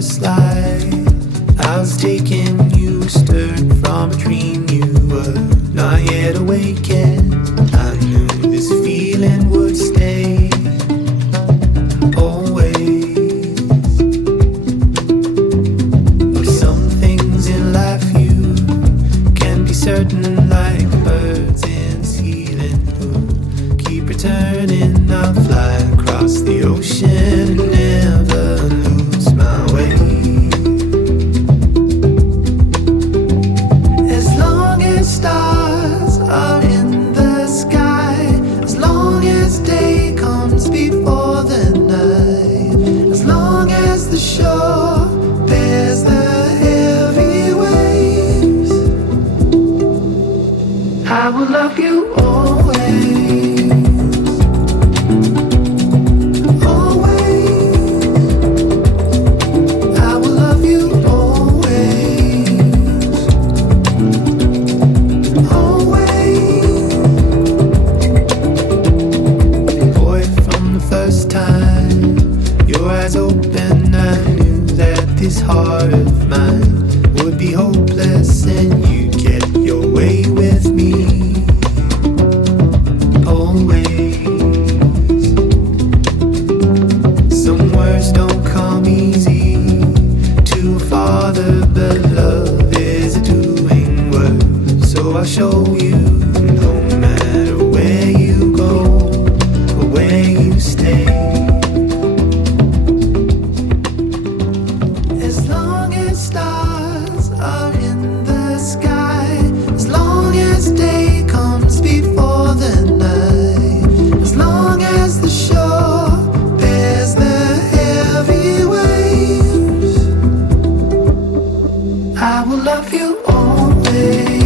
first light. I was taking you, stirred from a dream. You were not yet awakened. I knew this feeling would stay always. But some things in life you can be certain, like birds in ceiling who keep returning. I'll fly across the ocean and never lose my way. As long as stars are in the sky, as long as day comes before the night, as long as the shore bears the heavy waves, I will love you always. Open, I knew that this heart of mine would be hopeless, and you'd get your way with me always. Some words don't come easy to a father, but love is a doing word. So I'll show you, no matter where you go or where you stay. As long as stars are in the sky, as long as day comes before the night, as long as the shore bears the heavy waves, I will love you always.